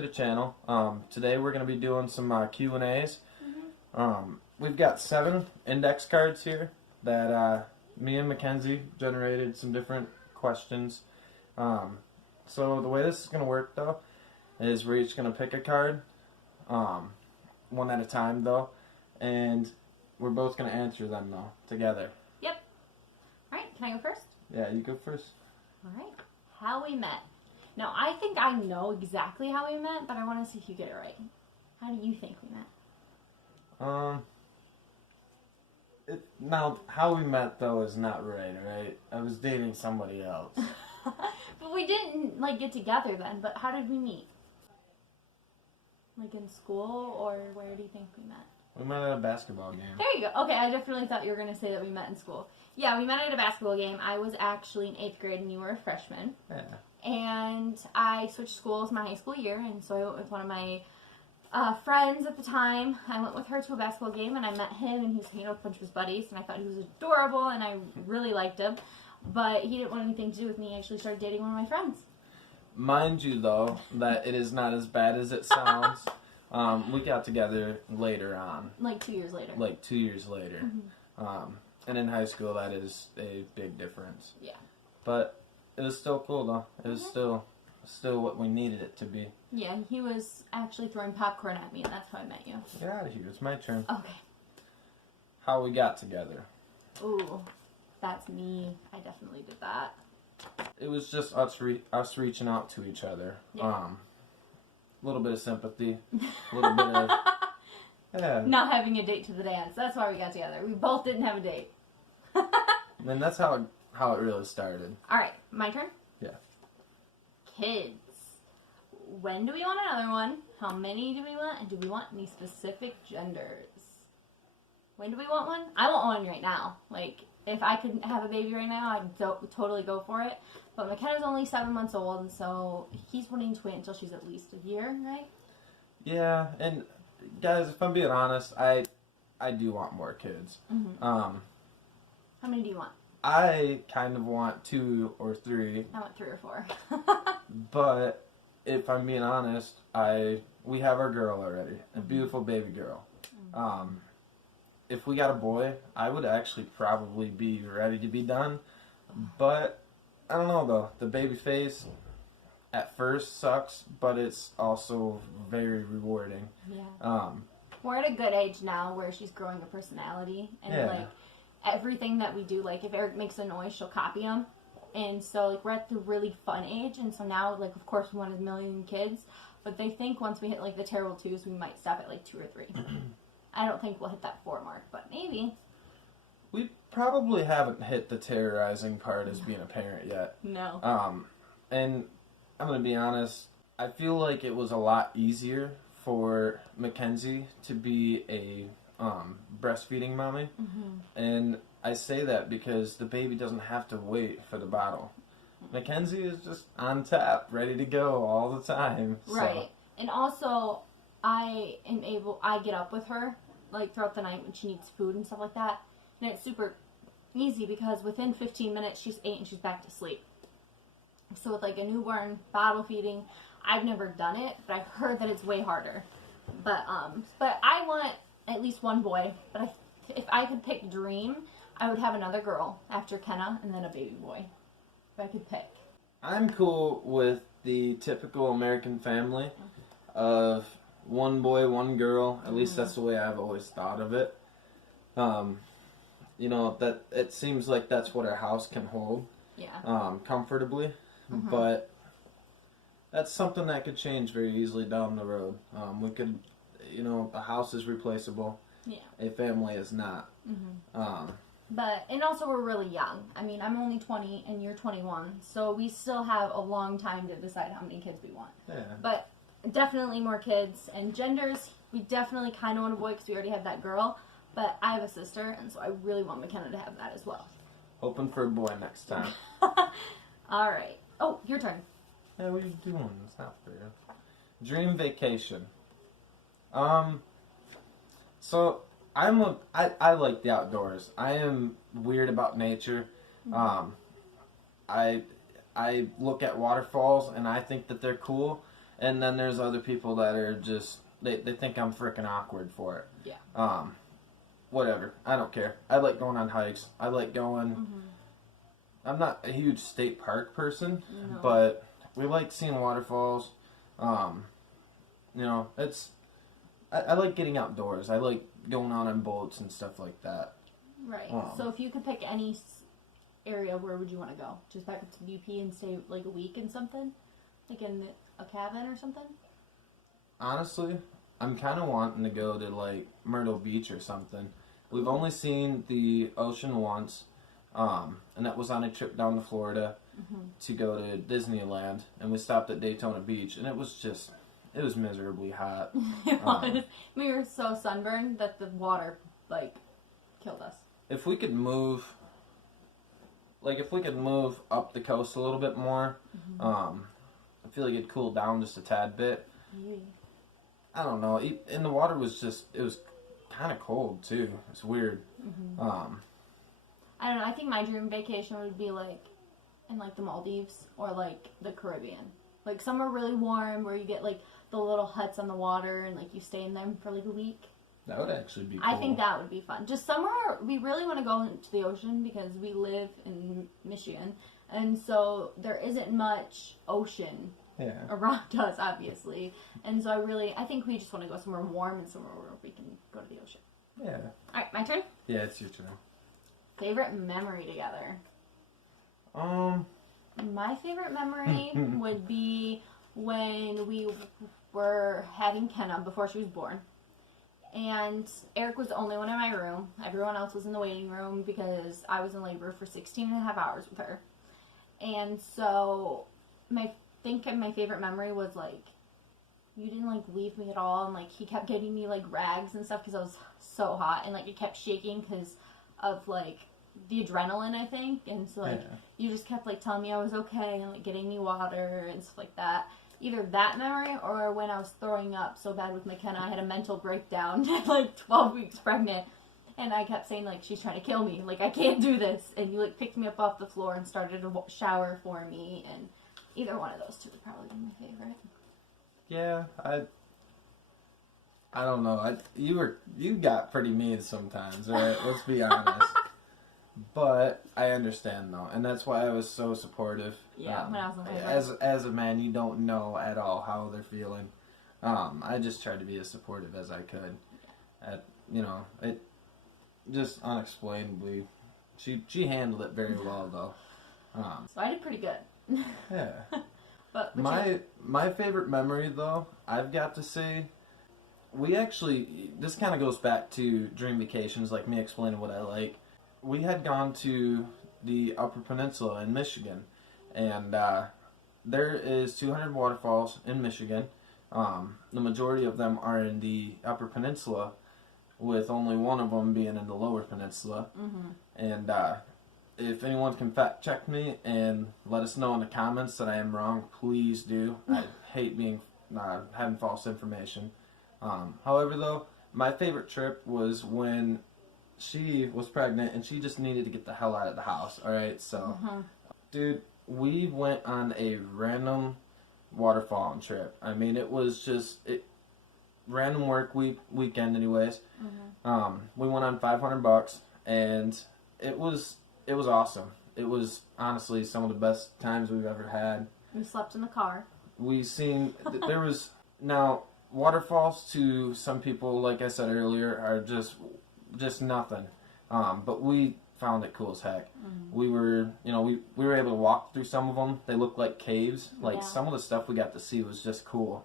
to the channel. Today we're going to be doing some Q&As. We've got 7 index cards here that me and Mackenzie generated some different questions. So the way this is going to work though is we're each going to pick a card, one at a time though, and we're both going to answer them though, together. Yep. Alright, can I go first? Yeah, you go first. Alright. How we met. Now, I think I know exactly how we met, but I want to see if you get it right. How do you think we met? Now, how we met though is not right? I was dating somebody else. But we didn't, like, get together then, but how did we meet? Like in school, or where do you think we met? We met at a basketball game. There you go. Okay, I definitely thought you were going to say that we met in school. Yeah, we met at a basketball game. I was actually in 8th grade and you were a freshman. Yeah. And I switched schools my high school year, and so I went with one of my friends at the time. I went with her to a basketball game, and I met him, and he was hanging out with a bunch of his buddies, and I thought he was adorable, and I really liked him. But he didn't want anything to do with me. He actually started dating one of my friends. Mind you, though, that it is not as bad as it sounds. We got together later on. Like 2 years later. Like 2 years later. Mm-hmm. And in high school, that is a big difference. Yeah. But it was still cool, though. It was still what we needed it to be. Yeah, he was actually throwing popcorn at me, and that's how I met you. Get out of here. It's my turn. Okay. How we got together. Ooh, that's me. I definitely did that. It was just us reaching out to each other. Yeah. A little bit of sympathy. A little bit of... Yeah. Not having a date to the dance. That's why we got together. We both didn't have a date. And that's how it really started. Alright, my turn? Yeah. Kids. When do we want another one? How many do we want? And do we want any specific genders? When do we want one? I want one right now. Like, if I could have a baby right now, I'd totally go for it. But McKenna's only 7 months old, and so he's wanting to wait until she's at least a year, right? Yeah, and guys, if I'm being honest, I do want more kids. Mm-hmm. How many do you want? I kind of want 2 or 3. I want 3 or 4. But if I'm being honest, we have our girl already, a beautiful baby girl. Mm-hmm. If we got a boy, I would actually probably be ready to be done. But I don't know though. The baby phase at first sucks, but it's also very rewarding. Yeah. We're at a good age now where she's growing a personality, and like everything that we do, like if Eric makes a noise, she'll copy him. And so like we're at the really fun age, and so now like of course we want a million kids, but they think once we hit like the terrible 2s, we might stop at like 2 or 3. I don't think we'll hit that 4 mark, but maybe. We probably haven't hit the terrorizing part as being a parent yet. No. And I'm gonna be honest, I feel like it was a lot easier for Mackenzie to be a breastfeeding mommy. Mm-hmm. And I say that because the baby doesn't have to wait for the bottle. Mackenzie is just on tap, ready to go all the time. Right. So. And also, I get up with her, like, throughout the night when she needs food and stuff like that. And it's super easy because within 15 minutes, she's 8 and she's back to sleep. So with, like, a newborn bottle feeding, I've never done it, but I've heard that it's way harder. But I want at least one boy. But if I could pick dream, I would have another girl after Kenna and then a baby boy. If I could pick. I'm cool with the typical American family of one boy, one girl. At least that's the way I've always thought of it. You know, that it seems like that's what our house can hold. Yeah. Comfortably. Mm-hmm. But that's something that could change very easily down the road. We could, you know, a house is replaceable. Yeah. A family is not. Mm-hmm. And also we're really young. I mean, I'm only 20 and you're 21, so we still have a long time to decide how many kids we want. Yeah. But definitely more kids. And genders, we definitely kind of want a boy because we already have that girl. But I have a sister, and so I really want McKenna to have that as well. Hoping for a boy next time. All right. Oh, your turn. Yeah, what are you doing? It's not fair. Dream vacation. So I like the outdoors. I am weird about nature. I look at waterfalls and I think that they're cool, And then there's other people that are just, they think I'm freaking awkward for it. Yeah. Whatever. I don't care. I like going on hikes. I like going... Mm-hmm. I'm not a huge state park person, No. but we like seeing waterfalls. You know, it's... I like getting outdoors. I like going out on boats and stuff like that. Right. So if you could pick any area, where would you want to go? Just back up to BP and stay like a week in something? Like in a cabin or something? Honestly, I'm kind of wanting to go to like Myrtle Beach or something. We've only seen the ocean once, and that was on a trip down to Florida to go to Disneyland, and we stopped at Daytona Beach, and it was miserably hot. It was. We were so sunburned that the water like killed us. If we could move up the coast a little bit more, I feel like it'd cool down just a tad bit. Maybe. I don't know. And the water was it was kind of cold too. It's weird. I don't know. I think my dream vacation would be like in like the Maldives or like the Caribbean. Like somewhere really warm where you get like the little huts on the water and like you stay in them for like a week. That would actually be cool. I think that would be fun. Just somewhere we really want to go into the ocean because we live in Michigan. And so there isn't much ocean around us, obviously. And so I think we just want to go somewhere warm and somewhere where we can go to the ocean. Yeah. Alright, my turn? Yeah, it's your turn. Favorite memory together? My favorite memory would be when we were having Kenna before she was born. And Eric was the only one in my room. Everyone else was in the waiting room because I was in labor for 16 and a half hours with her. And so my favorite memory was like, you didn't like leave me at all, and like he kept getting me like rags and stuff because I was so hot, and like it kept shaking because of like the adrenaline, I think. And so like you just kept like telling me I was okay and like getting me water and stuff like that. Either that memory or when I was throwing up so bad with McKenna, I had a mental breakdown at like 12 weeks pregnant. And I kept saying, like, she's trying to kill me. Like, I can't do this. And you, like, picked me up off the floor and started a shower for me. And either one of those two would probably be my favorite. Yeah, I don't know. You got pretty mean sometimes, right? Let's be honest. But I understand, though. And that's why I was so supportive. Yeah, when I was in labor. As a man, you don't know at all how they're feeling. I just tried to be as supportive as I could. It just unexplainably, she handled it very well, though. So I did pretty good. Yeah. But my favorite memory, though, I've got to say, this kind of goes back to dream vacations, like me explaining what I like. We had gone to the Upper Peninsula in Michigan, and there is 200 waterfalls in Michigan. The majority of them are in the Upper Peninsula, with only one of them being in the Lower Peninsula. And if anyone can fact check me and let us know in the comments that I am wrong, please do. I hate having false information. However, though, my favorite trip was when she was pregnant and she just needed to get the hell out of the house. All right, so, dude, we went on a random waterfalling trip. I mean, it was just random work weekend, anyways. We went on $500, and it was awesome. It was honestly some of the best times we've ever had. We slept in the car. We seen there was now waterfalls to some people, like I said earlier, are just nothing. But we found it cool as heck. We were we were able to walk through some of them. They looked like caves. Like some of the stuff we got to see was just cool,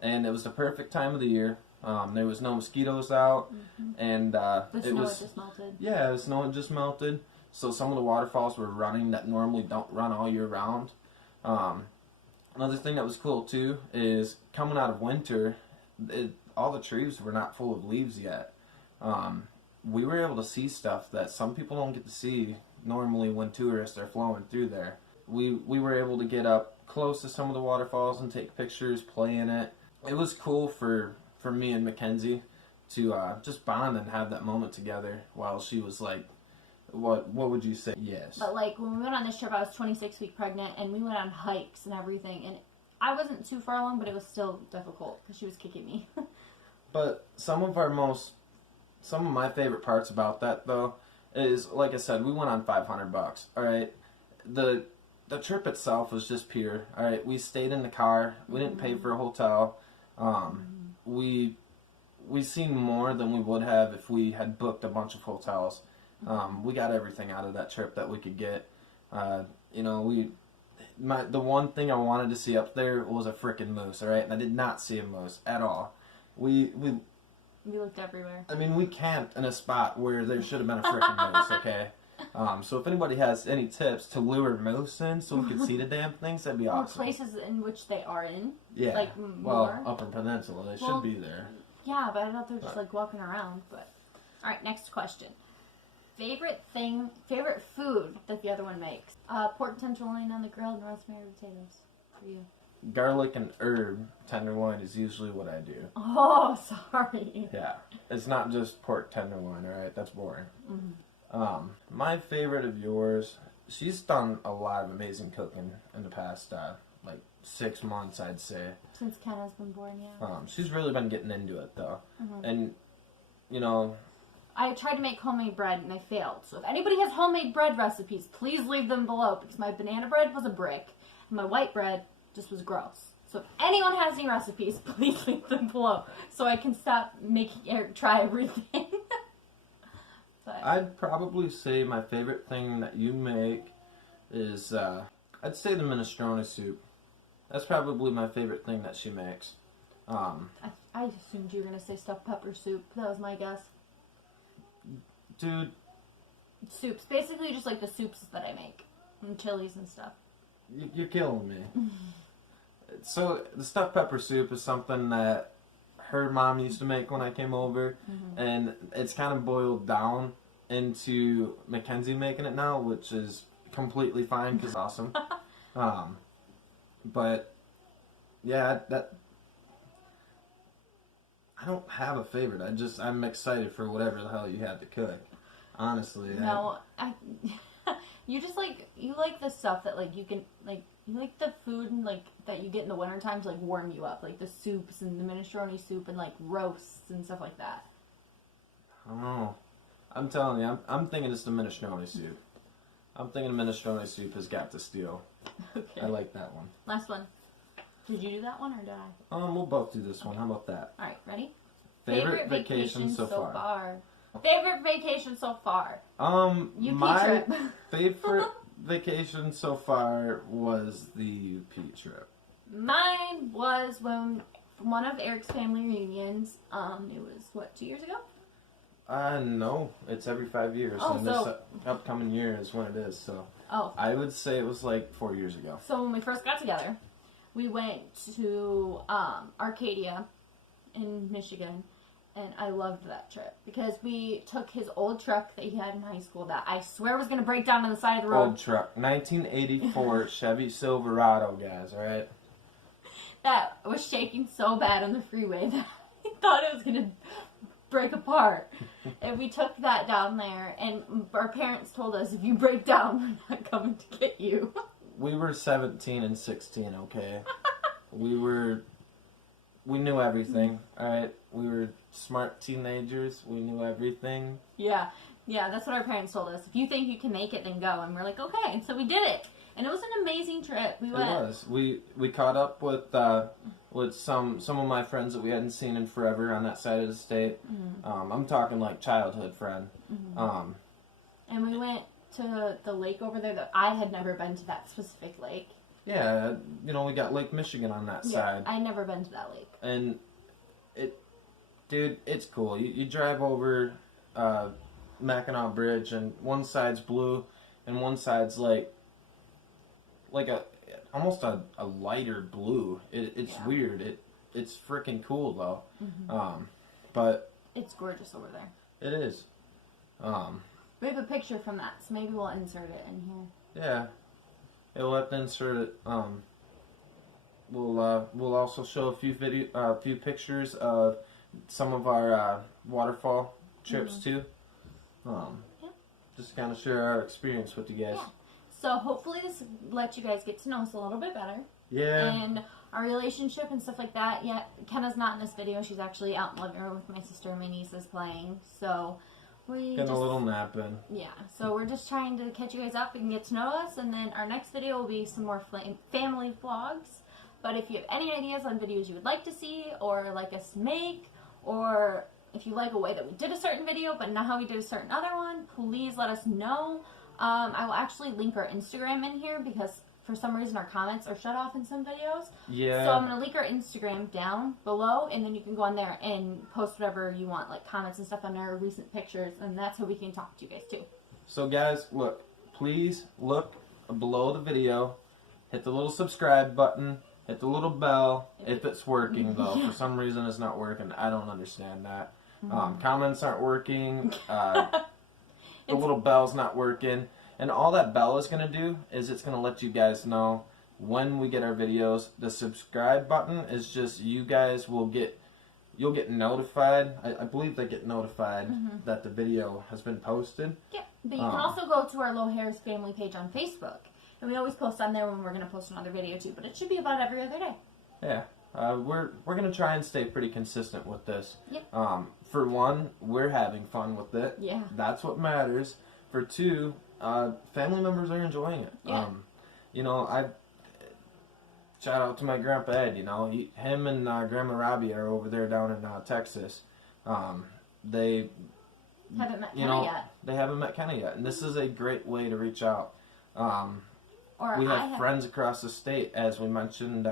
and it was the perfect time of the year. There was no mosquitoes out, and the snow had just melted. Yeah, the snow had just melted. So some of the waterfalls were running that normally don't run all year round. Another thing that was cool too is coming out of winter, all the trees were not full of leaves yet. We were able to see stuff that some people don't get to see normally when tourists are flowing through there. We were able to get up close to some of the waterfalls and take pictures, play in it. It was cool for me and Mackenzie to just bond and have that moment together while she was like, what would you say? Yes. But like when we went on this trip, I was 26 weeks pregnant, and we went on hikes and everything, and I wasn't too far along, but it was still difficult because she was kicking me. But some of my favorite parts about that though is, like I said, we went on $500. All right, the trip itself was just pure. All right, we stayed in the car. We didn't pay for a hotel. We seen more than we would have if we had booked a bunch of hotels. We got everything out of that trip that we could get. You know, the one thing I wanted to see up there was a frickin' moose. All right, and I did not see a moose at all. We looked everywhere. I mean, we camped in a spot where there should have been a freaking moose, okay? So if anybody has any tips to lure moose in so we can see the damn things, that'd be awesome. Or places in which they are in. Yeah. Like, well, Upper Peninsula, they should be there. Yeah, but I thought they're just, like, walking around. But alright, next question. Favorite food that the other one makes? Pork tenderloin on the grill and rosemary potatoes. For you. Garlic and herb tenderloin is usually what I do. Oh, sorry. Yeah. It's not just pork tenderloin, alright? That's boring. My favorite of yours, she's done a lot of amazing cooking in the past, 6 months, I'd say. Since Ken has been born, yeah. She's really been getting into it, though. And, you know... I tried to make homemade bread and I failed. So if anybody has homemade bread recipes, please leave them below because my banana bread was a brick and my white bread just was gross. So if anyone has any recipes, please leave them below so I can stop making or try everything. But I'd probably say my favorite thing that you make is, I'd say the minestrone soup. That's probably my favorite thing that she makes. I assumed you were going to say stuffed pepper soup. That was my guess. Dude. Soups. Basically just like the soups that I make. And chilies and stuff. You're killing me. So, the stuffed pepper soup is something that her mom used to make when I came over. And it's kind of boiled down into Mackenzie making it now, which is completely fine because it's awesome. But, yeah, I don't have a favorite. I'm excited for whatever the hell you had to cook. Honestly. No, you like the stuff that, like, you can, like, you like the food, and, like, that you get in the winter to, like, warm you up. Like, the soups and the minestrone soup and, like, roasts and stuff like that. I don't know. I'm telling you, I'm thinking it's the minestrone soup. I'm thinking minestrone soup has got to steal. Okay. I like that one. Last one. Did you do that one or did I? We'll both do this one. How about that? Alright, ready? Favorite vacation so far? Favorite vacation so far? My trip. favorite vacation so far was the UP trip. Mine was from one of Eric's family reunions. It was, 2 years ago? No. It's every 5 years. Oh, and so... this upcoming year is when it is, so... Oh. I would say it was like 4 years ago. So when we first got together, we went to Arcadia in Michigan, and I loved that trip because we took his old truck that he had in high school that I swear was going to break down on the side of the road. Old truck. 1984 Chevy Silverado, guys, alright? That was shaking so bad on the freeway that I thought it was going to break apart. And we took that down there, and our parents told us, if you break down, we're not coming to get you. We were 17 and 16, okay? We knew everything, alright? We were smart teenagers. We knew everything. Yeah, that's what our parents told us. If you think you can make it, then go. And we're like, okay. And so we did it. And it was an amazing trip. We went. It was. We caught up with some of my friends that we hadn't seen in forever on that side of the state. I'm talking like childhood friend. And we went to the lake over there that I had never been to that specific lake. Yeah, we got Lake Michigan on that side. I had never been to that lake. And it's cool. You drive over Mackinac Bridge, and one side's blue, and one side's like almost a lighter blue. It's weird. It's freaking cool though. But it's gorgeous over there. It is. We have a picture from that, so maybe we'll insert it in here. Yeah. We'll have to insert it. We'll also show a few pictures of some of our waterfall trips too. Just kind of share our experience with you guys. Yeah. So hopefully this lets you guys get to know us a little bit better. Yeah. And our relationship and stuff like that. Yeah, Kenna's not in this video. She's actually out in the living room with my sister and my niece is playing. So we Getting a little nap in. Yeah, so we're just trying to catch you guys up and get to know us. And then our next video will be some more family vlogs. But if you have any ideas on videos you would like to see or like us to make, or if you like a way that we did a certain video but not how we did a certain other one, please let us know. I will actually link our Instagram in here because for some reason our comments are shut off in some videos. Yeah. So I'm going to link our Instagram down below, and then you can go on there and post whatever you want, like comments and stuff on there, or recent pictures, and that's how we can talk to you guys too. So guys, look, please look below the video, hit the little subscribe button, hit the little bell if it's working though. Yeah. For some reason it's not working. I don't understand that. Comments aren't working. The little bell's not working. And all that bell is going to do is it's going to let you guys know when we get our videos. The subscribe button is just you guys will get, you'll get notified. I believe they get notified that the video has been posted. Yeah, but you can also go to our Low Hairs family page on Facebook. And we always post on there when we're going to post another video too. But it should be about every other day. Yeah. We're going to try and stay pretty consistent with this. Yep. For one, we're having fun with it. Yeah. That's what matters. For two, family members are enjoying it. Yeah. You know, I shout out to my grandpa Ed. You know, him and Grandma Robbie are over there down in Texas. They Haven't met you Kenna know, yet. They haven't met Kenna yet, and this is a great way to reach out. Or We have friends across the state, as we mentioned,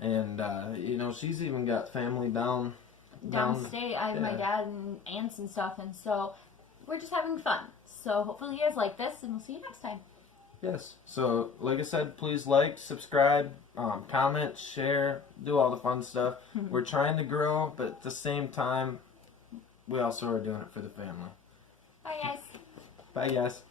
and you know, she's even got family downstate. I have my dad and aunts and stuff, and so we're just having fun. So hopefully you guys like this, and we'll see you next time. Yes. So, like I said, please like, subscribe, comment, share, do all the fun stuff. We're trying to grow, but at the same time, we also are doing it for the family. Bye, guys. Bye, guys.